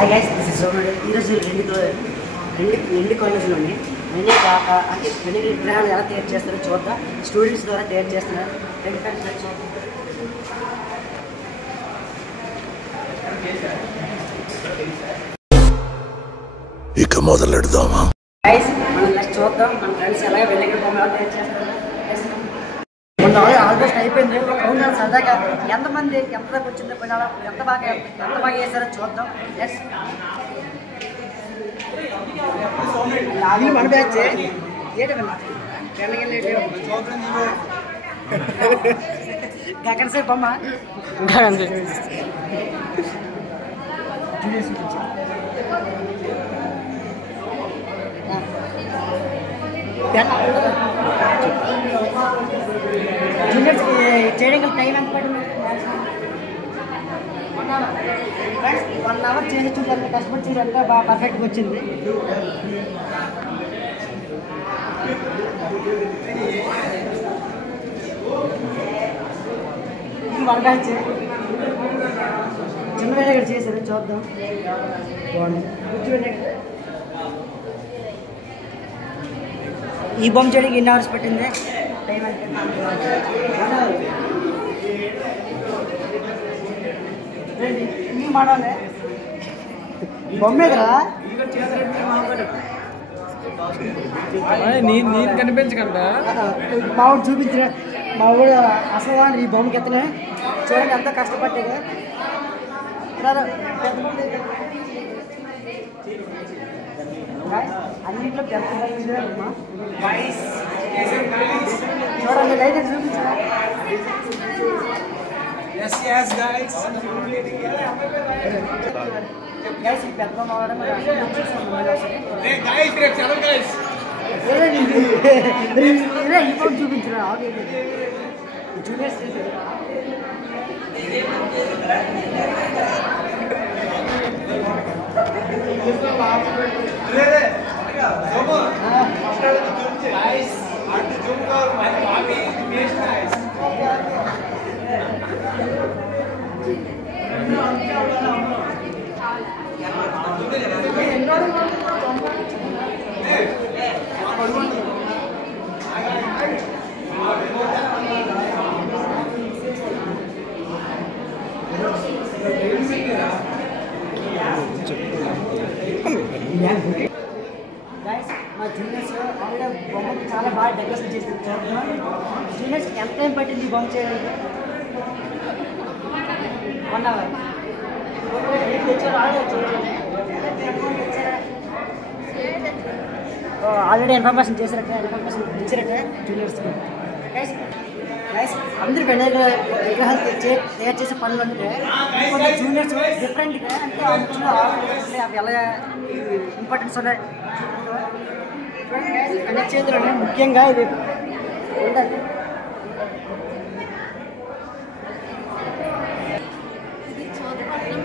Hi guys, this is Somadu. ఈరోజు రెండు కాలేజీలోని వెండి కాక అంటే వెండి విగ్రహాలు ఎలా తయారు చేస్తారో చూద్దాం. స్టూడెంట్స్ ద్వారా తయారు చేస్తున్నారు. ఇక మొదలెడదామా? గైస్, మనం నెక్స్ట్ చూద్దాం మన ఫ్రెండ్స్ ఎలా వెండి బొమ్మ ఎలా తయారు చేస్తారు. ఆల్మోస్ట్ అయిపోయింది. అవునా సరదాగా ఎంతమంది ఎంత దాకా వచ్చిందో కొనాలా, ఎంత బాగా వేసారో చూద్దాం. మన బ్యాచ్ గగన్ సేపు బొమ్మ జూనియర్స్ చేయడానికి టైం ఎంత పడింది? 1 అవర్ చేసి చూడండి, కష్టపడి చూడండి, బాగా పర్ఫెక్ట్గా వచ్చింది. మన బ్యాచ్ చిన్న వేరే ఇక్కడ చేశారు, చూద్దాం. ఈ బొమ్మ చేయడానికి ఎన్ని అవర్స్ పెట్టింది? టైం అంటే మాడాలి బొమ్మే కదా. నేను కనిపించకుండా మా ఊడు చూపించిన మా ఊడు అసలు ఈ బొమ్మకి ఎత్తనే చూడండి, ఎంతో కష్టపడ్డాగా. అన్నింట్లో చూడండి, లైట్ చూపించా. చూపించరా జూనియర్స్ మా జూనియర్స్ ఆల్రెడీ బొమ్మకి చాలా బాగా డెకరేషన్ చేసి చూద్దాం. జూనియర్స్ ఎంత టైం పట్టింది ఈ బొమ్మ చేయడానికి? 1 అవర్. ఆల్రెడీ ఇన్ఫర్మేషన్ చేశారట, ఇన్ఫర్మేషన్ ఇచ్చారట జూనియర్స్కి. గైస్ అందరూ విగ్రహాలు తయారు చేసే పనులు అంటే కొంత జూనియర్స్ డిఫరెంట్గా అంటే అవి ఎలా ఇంపార్టెన్స్ ఉన్నాయి కనెక్ట్ చేతులు ముఖ్యంగా ఇది ఉండాలి.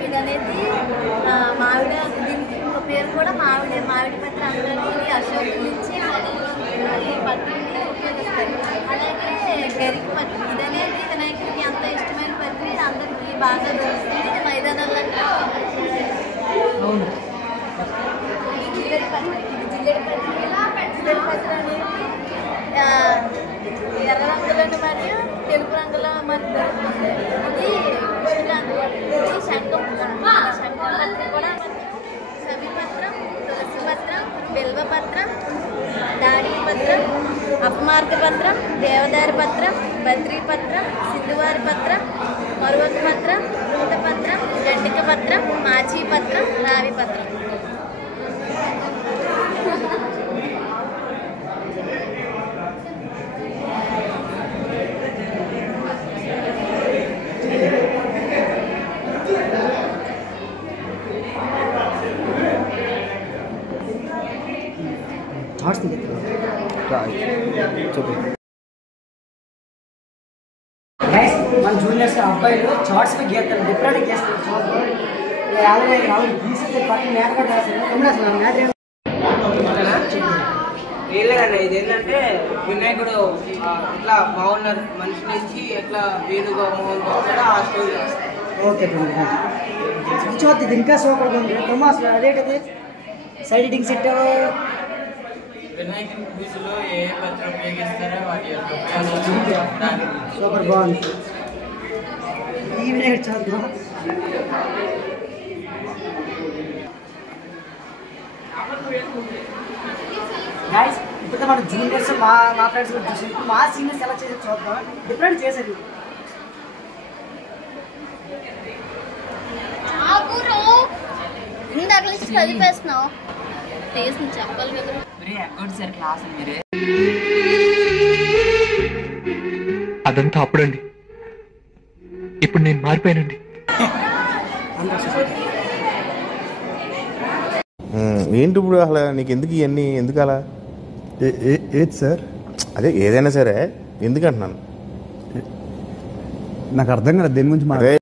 ఇది అనేది మామిడి, దీనికి ఇంకో పేరు కూడా మామిడి పత్ర అంటారు. ఇది అశోక్ నుంచి ఈ పత్రిని ఉపయోగిస్తారు. అలాగే గరికి పత్రి, ఇది అనేది వినాయకుడికి అంత ఇష్టమైన పత్రి, అందరికీ బాగా దొరుకుతుంది. ఇది మైదానాల్లో జిల్లెడి పత్రి. ఇది జిల్లెడి పత్రి అనేది ఎర్ర రంగులను మరియు తెలుపు రంగులో మరి దొరుకుతుంది. ఇది ఇది శంఖం పత్రం కూడా సవిపత్రం, తులసి పత్రం, బిల్వపత్రం, దాడికి పత్రం, అపమార్గ పత్రం, దేవదారి పత్రం, బద్రీ పత్రం, సింధువారి పత్రం, మరువక పత్రం, వృత్తపత్రం, జంటిక పత్రం, మాచీ పత్రం, రావి పత్రం. మన జూనియర్స్ అబ్బాయిలు చార్ట్స్ గీస్తారు, డిఫరెంట్ గీస్తారు. గీసి పక్కన మేట కూడా రాశారు. లేదండి, ఇది ఏంటంటే వినాయకుడు ఎట్లా బాగున్నారు మనిషి నుంచి ఎట్లా వేణుగా మోహన్ ఆ స్టోరీ. ఓకే. చూద్ది ఇది ఇంకా సూపర్గా ఉంది బ్రహ్మాస్ అదేంటది సైడ్ ఎడిటింగ్ సెట్ వినాయకుని పూజలో ఏ పత్రం ఉపయోగిస్తారో వాటి యొక్క సూపర్ బాగుంది ఈ వినాయకుడు చూద్దాం గైస్ ఇప్పుడు మన జూనియర్స్ మా ఫ్రెండ్స్ కూడా చూసి మా సీనియర్స్ ఎలా చేసి చూద్దాం డిఫరెంట్ చేసేది ఇందాక నుంచి చదివేస్తున్నావు చేసి చెప్పాలి కదా సార్ క్లాస్ మీరే అదంతా అప్పుడండి ఇప్పుడు నేను మారిపోయానండి ఏంటి ఇప్పుడు అసలు నీకు ఎందుకు ఇవన్నీ ఎందుకు అలా ఏది సార్ అదే ఏదైనా సరే ఎందుకు అంటున్నాను నాకు అర్థం కదా దేని గురించి అదే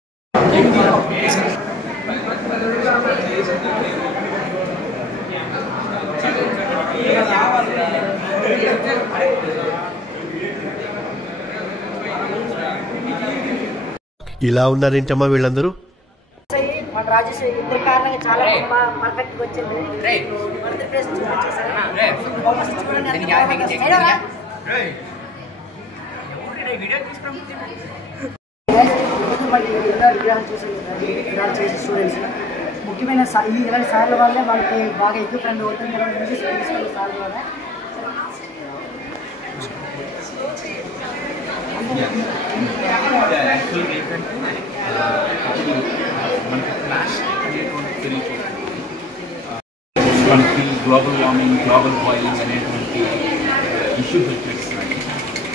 ఇలా ఉన్నారేంటమ్మా వీళ్ళందరూ మన రాజేష్ ఇద్దరు కారణంగా చాలా పర్ఫెక్ట్ వచ్చింది స్టూడెంట్స్ ముఖ్యమైన ఇలాంటి సార్ల వల్లే వాళ్ళకి బాగా ఎక్కువ ఫ్రెండ్ అవుతుంది సార్ల వల్ల మనకి గ్లోబల్ వార్మింగ్ గ్లోబల్ బాయిలింగ్ అనేటువంటి ఇష్యూస్ వచ్చేస్తున్నాయి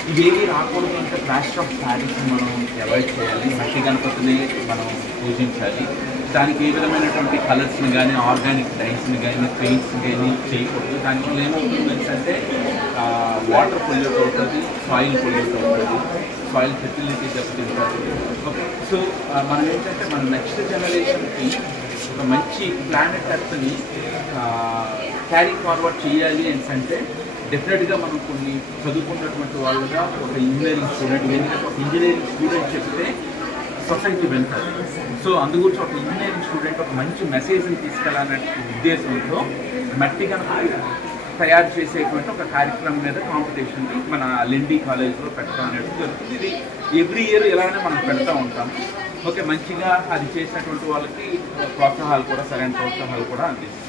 ఇవేవి రాకూడదు అంటే ప్లాస్టర్ ఆఫ్ ప్యారిస్ మనం అవాయిడ్ చేయాలి మట్టి గణపతిని మనం పూజించాలి దానికి ఏ విధమైనటువంటి కలర్స్ని కానీ ఆర్గానిక్ డైస్ని కానీ పెయింట్స్ కానీ చేయకూడదు దానివల్ల ఏమవుతుంది అంటే వాటర్ పొల్యూట్ అవుతుంది సాయిల్ పొల్యూట్ అవుతుంది సాయిల్ ఫెర్టిలిటీ దెబ్బతింటుంది ఓకే సో మనం ఏంటంటే మన నెక్స్ట్ జనరేషన్కి ఒక మంచి ప్లానెట్ ఎర్త్ని క్యారీ ఫార్వర్డ్ చేయాలి అంటే డెఫినెట్గా మనం కొన్ని చదువుకున్నటువంటి వాళ్ళుగా ఒక ఇంజనీరింగ్ స్టూడెంట్ ఎందుకంటే ఒక ఇంజనీరింగ్ స్టూడెంట్ చెప్తే సొసైటీ వెళ్తారు సో అందుగురించి ఒక ఇంజనీరింగ్ స్టూడెంట్ ఒక మంచి మెసేజ్ని తీసుకెళ్ళాలనే ఉద్దేశంతో మట్టి గణపతి తయారు చేసేటువంటి ఒక కార్యక్రమం మీద కాంపిటీషన్ని మన లిండి కాలేజ్లో పెట్టడం అనేది జరుగుతుంది ఇది ఎవ్రీ ఇయర్ ఇలానే మనం పెడతా ఉంటాం ఓకే మంచిగా అది చేసినటువంటి వాళ్ళకి ప్రోత్సాహాలు కూడా సరైన ప్రోత్సాహాలు కూడా అందిస్తాం